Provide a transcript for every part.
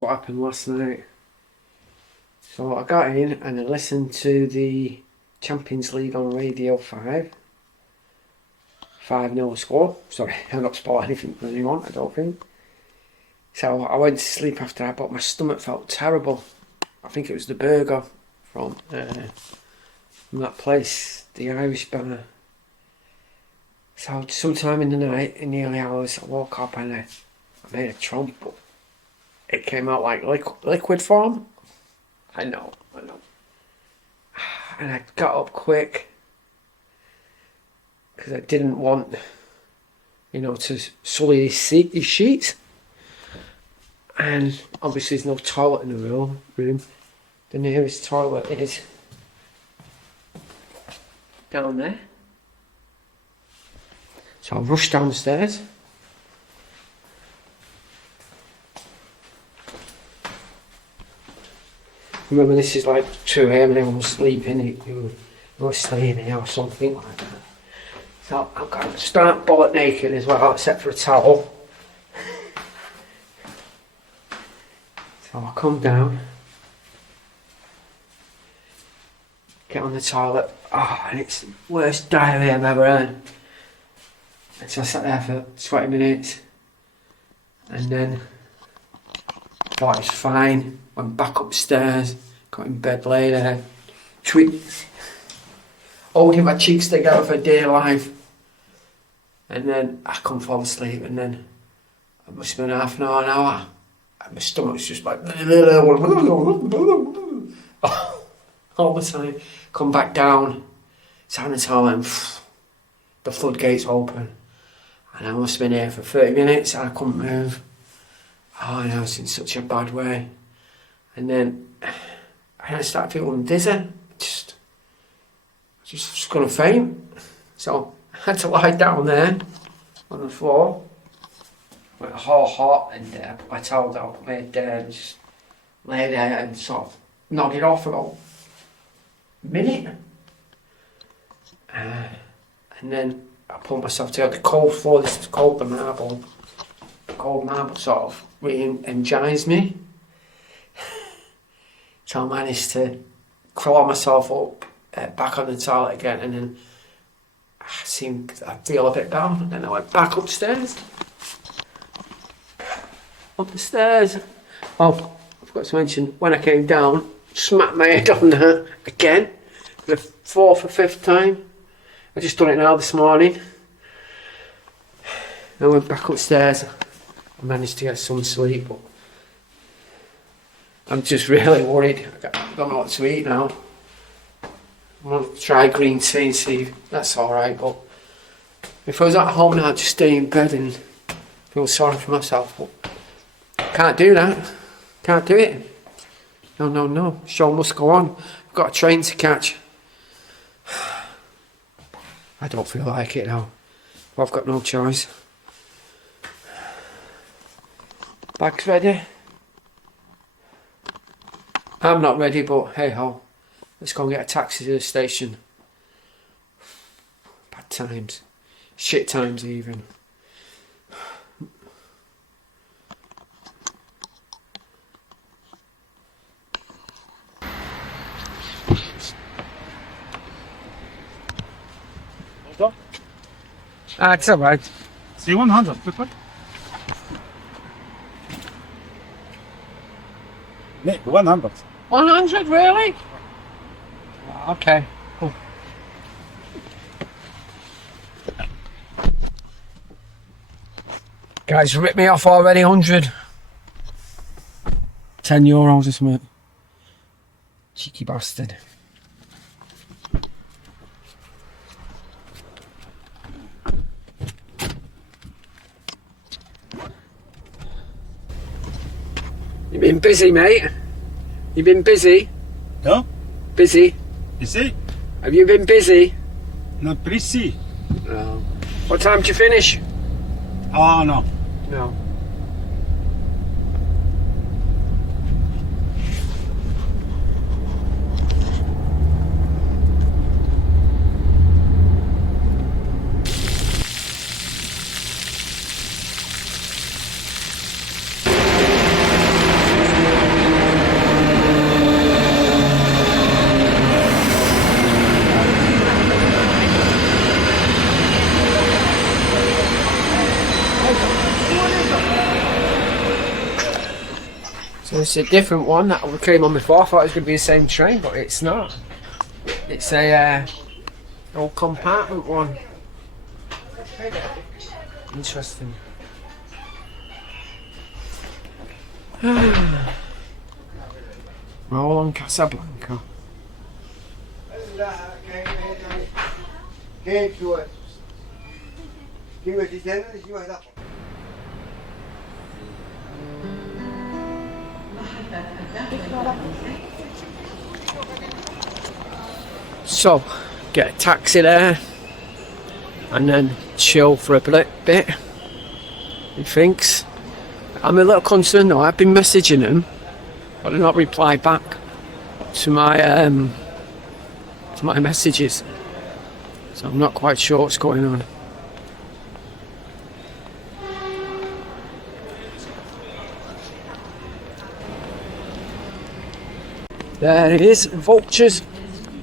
what happened last night. So I got in and I listened to the Champions League on Radio 5. 5-0 score. Sorry, I'm not spoiling anything for anyone, I don't think. So I went to sleep after that, but my stomach felt terrible. I think it was the burger from that place, the Irish bar. So sometime in the night, in the early hours, I woke up and I made a tromp, but it came out like liquid form. I know. And I got up quick because I didn't want, to sully his sheets. And obviously there's no toilet in the room. The nearest toilet is down there. So I rushed downstairs. Remember, this is like 2 a.m. and everyone's sleeping. You were staying here or something like that. So I've got to start bollock naked as well, except for a towel. So I come down, get on the toilet. Oh, and it's the worst diarrhea I've ever had. And so I sat there for 20 minutes, and then thought it was fine. Went back upstairs, got in bed later, holding my cheeks together for dear life. And then I couldn't fall asleep, and then it must have been half an hour, and my stomach's just like all the time. Come back down, sat on the toilet, and the floodgates open. And I must have been here for 30 minutes and I couldn't move. Oh, and I was in such a bad way. And then I started feeling dizzy. I just going to faint. So I had to lie down there on the floor. Went all hot, and put my towel down, put my head there, and just lay there and sort of nodded off for about a minute. And then I pulled myself together. The cold floor, this is cold, the marble. The cold marble sort of re-energized me. So I managed to crawl myself up, back on the toilet again, and then I feel a bit down, and then I went back upstairs. Up the stairs. Oh, I forgot to mention, when I came down, smacked my head on that again, for the 4th or 5th time. I just done it now this morning. I went back upstairs. I managed to get some sleep, but I'm just really worried. I don't know what to eat now. I want to try green tea and see if that's alright, but if I was at home now, I'd just stay in bed and feel sorry for myself, but can't do that. Can't do it. No. Show must go on. I've got a train to catch. I don't feel like it now. But I've got no choice. Bag's ready. I'm not ready, but hey ho. Let's go and get a taxi to the station. Bad times. Shit times even. It's alright. See 100 people? Nee, 100. 100, really? Okay, cool. Guys, ripped me off already, 100. €10 or something. Cheeky bastard. You've been busy, mate. You've been busy. No? Busy. Busy? Have you been busy? Not busy. No. What time do you finish? Oh, no. No. So it's a different one that we came on before. I thought it was going to be the same train, but it's not. It's a old compartment one. Interesting. We're all on Casablanca. So, get a taxi there and then chill for a bit, he thinks. I'm a little concerned though. I've been messaging him, but they've not replied back to my messages, so I'm not quite sure what's going on. There it is, vultures.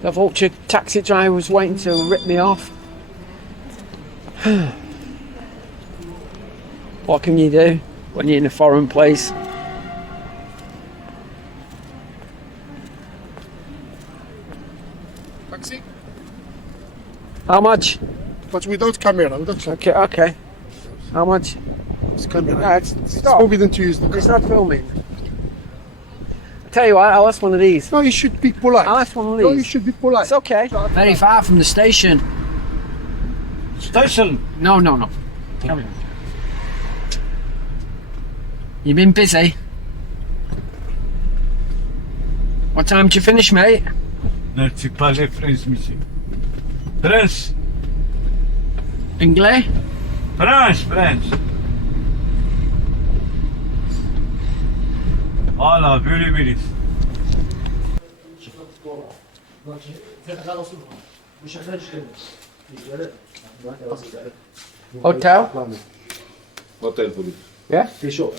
The vulture taxi driver was waiting to rip me off. What can you do when you're in a foreign place? Taxi? How much? But without camera, without Okay. How much? camera. It's forbidden to use the It's not filming. Tell you what, I'll ask one of these. No, you should be polite. I'll ask one of No, you these. should be polite. It's okay. Very far from the station. Station. No. Carry on. You been busy? What time did you finish, mate? Ne, tu parles French, monsieur. French. English? French. Hala, böyle biriz. Hotel? Hotel voor u. Yeah? في شو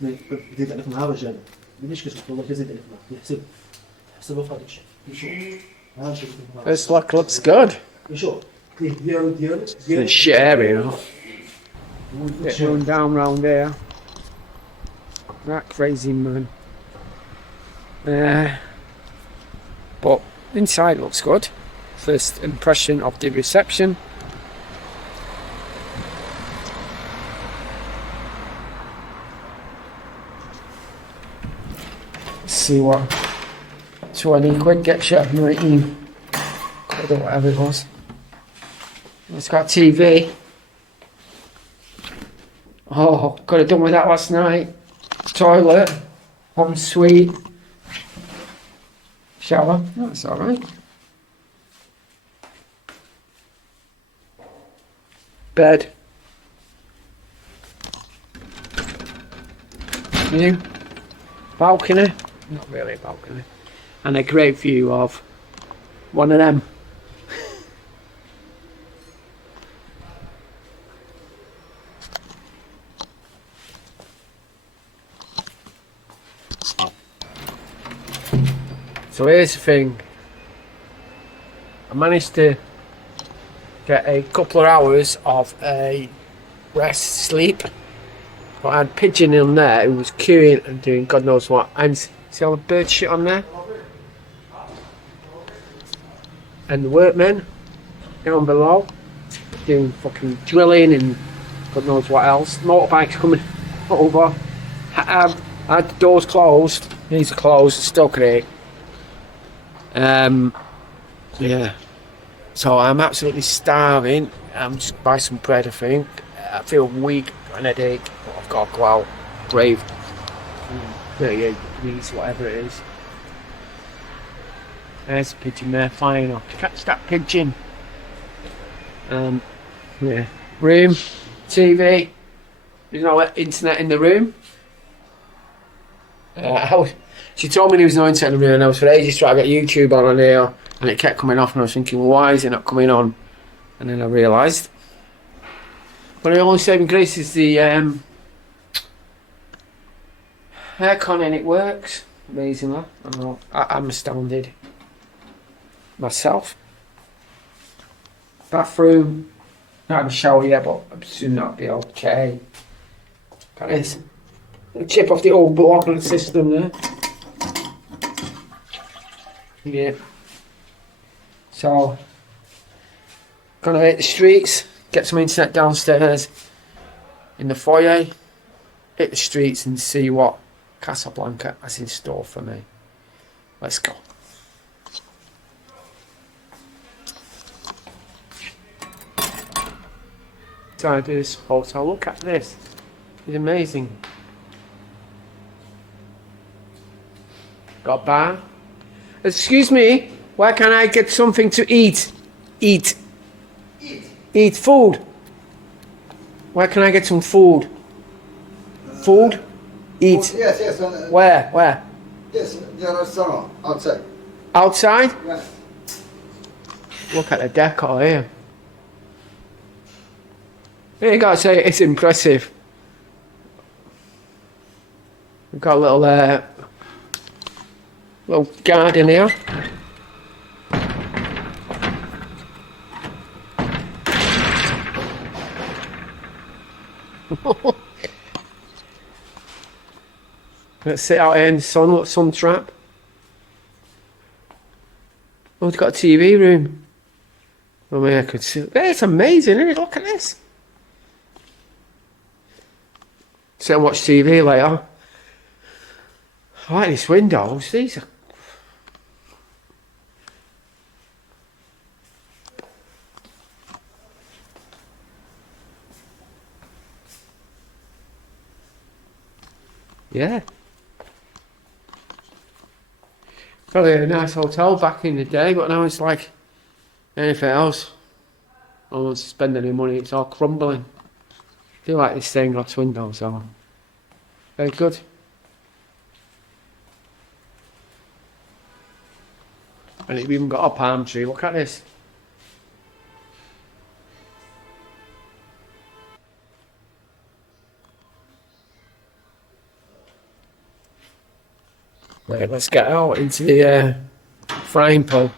بديت عليك مع رجال بديش كسبت والله كزيت عليك يحسب حسب فاضي شيء في شو ها شو This look looks good. في شو ديالو It's a shit area, you know. Get run down round there. That crazy man. But inside looks good. First impression of the reception. See what 20 quid gets you, 19 quid or whatever it was. It's got TV. Oh, could have done with that last night. Toilet, ensuite, shower. That's all right. Bed. New balcony. Not really a balcony. And a great view of one of them. So here's the thing. I managed to get a couple of hours of a rest sleep. But I had Pigeon in there who was queuing and doing God knows what. And see all the bird shit on there? And the workmen down below doing fucking drilling and God knows what else. Motorbikes coming over. I had the doors closed. These are closed, it's still great. Yeah. So I'm absolutely starving. I'm just buy some bread, I think. I feel weak, an headache, but I've got to go out, brave 38 degrees, whatever it is. There's a pigeon there flying off. To catch that pigeon. Yeah. Room, TV. There's no internet in the room. She told me there was no internet in the room, and I was for ages trying to get YouTube on here, and it kept coming off, and I was thinking, well, why is it not coming on? And then I realised. But the only saving grace is the aircon, and it works amazingly. I'm astounded myself. Bathroom, not in the shower yet, but I'm soon that'll be okay. Got this Chip off the old blocking system there. Yeah. So, gonna hit the streets, get some internet downstairs in the foyer, hit the streets and see what Casablanca has in store for me. Let's go. Trying to do this hotel. Look at this. It's amazing. Got a bar. Excuse me, where can I get something to eat? Eat food. Where can I get some food? Food? Eat. Yes. Where? Yes, the restaurant outside. Outside? Yes. Look at the decor here. You gotta say, it's impressive. We've got a little garden here. Let's sit out here in the sun, look, sun trap. Oh, it's got a TV room. I mean, I could see. It's amazing, isn't it? Look at this. Sit and watch TV later. I like these windows. These are. Yeah. Probably a nice hotel back in the day, but now it's like anything else. I don't want to spend any money, it's all crumbling. I do like this stained glass windows, so very good. And it's even got a palm tree, look at this. Right, let's get out into the frying pan.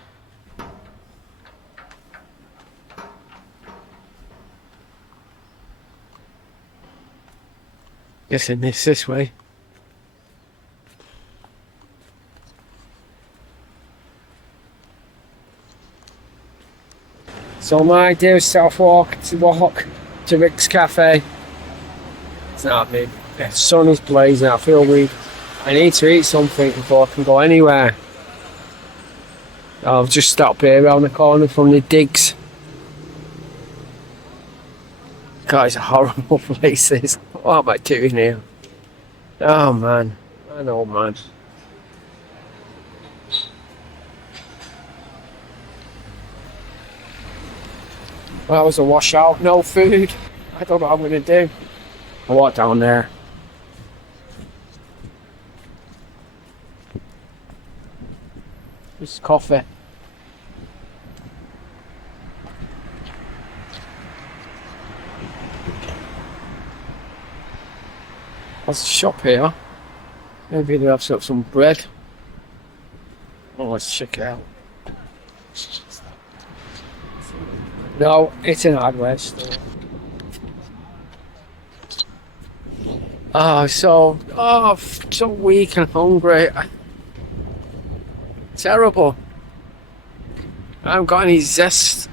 Guessing this way. So my idea is to walk to Rick's Cafe. It's not big. The sun is blazing, I feel weak. I need to eat something before I can go anywhere. I'll just stop here around the corner from the digs. God, it's a horrible place this. What am I doing here? Oh man. I know, man. Well, that was a washout, no food. I don't know what I'm going to do. I walk down there. Just coffee. There's a shop here. Maybe they have some bread. Oh, let's check it out. No, it's an hardware store. So weak and hungry. Terrible. I haven't got any zest.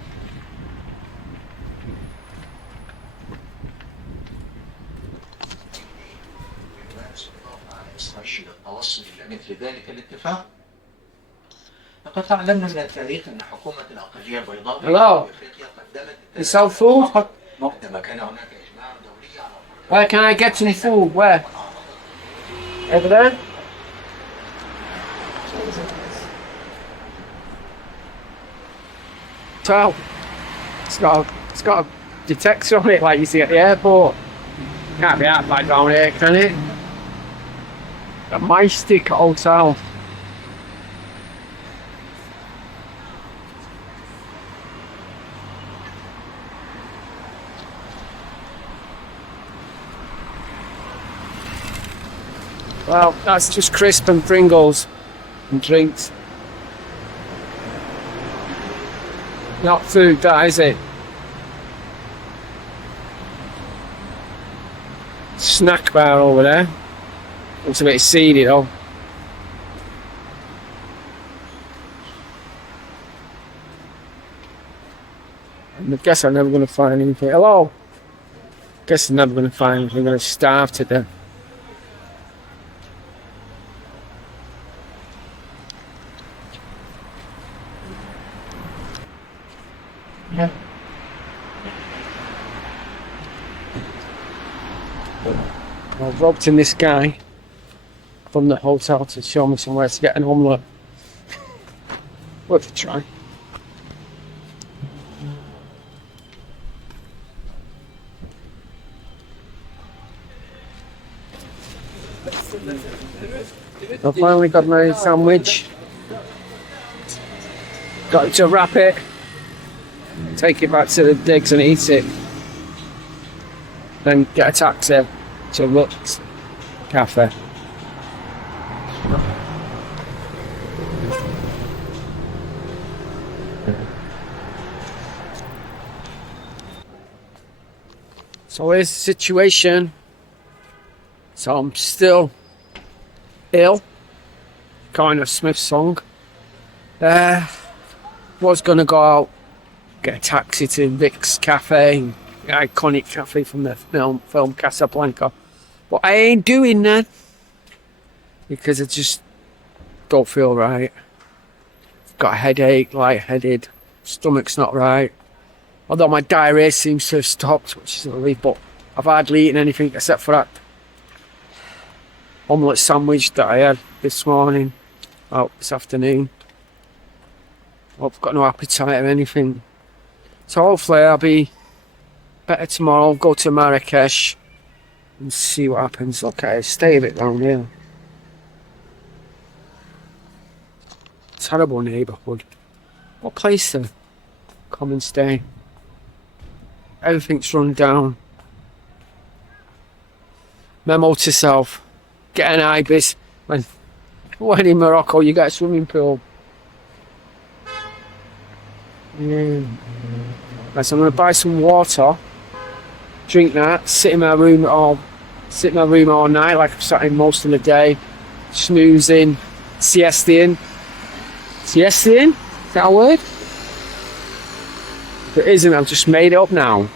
مثل ذلك الاتفاق لقد تعلمنا من التاريخ أن حكومة الأقلية البيضاء في أفريقيا قدمت عندما كان هناك إجماع دولي على Where can I get some food? Where? Over there? So, it's got a detector on it like you see at the airport. Can't be that bad down here, can it? A Mystic Hotel. Well, that's just crisp and Pringles and drinks. Not food, that is it? Snack bar over there. Looks a bit seedy though. I guess I'm never going to find anything. Hello? Guess I'm never going to find anything. I'm going to starve to death. Yeah. I robbed in this guy from the hotel to show me somewhere to get an omelette. Worth a try. I finally got my sandwich. Got to wrap it, take it back to the digs and eat it. Then get a taxi to Lux Cafe. So here's the situation. So I'm still ill. Kind of Smith song. Was gonna go out, get a taxi to Vic's Cafe, the iconic cafe from the film Casablanca. But I ain't doing that because I just don't feel right. Got a headache, lightheaded, stomach's not right. Although my diarrhea seems to have stopped, which is a relief, but I've hardly eaten anything except for that omelette sandwich that I had this morning, out this afternoon. I've got no appetite or anything. So hopefully I'll be better tomorrow, go to Marrakesh and see what happens. Okay, stay a bit down here. Terrible neighbourhood. What place to come and stay? Everything's run down. Memo to self. Get an ibis. When in Morocco you get a swimming pool. Yeah. Right, so I'm going to buy some water, drink that, sit in my room all night like I've sat in most of the day, snoozing, siestaing. Siestaing? Is that a word? If it isn't, I've just made it up now.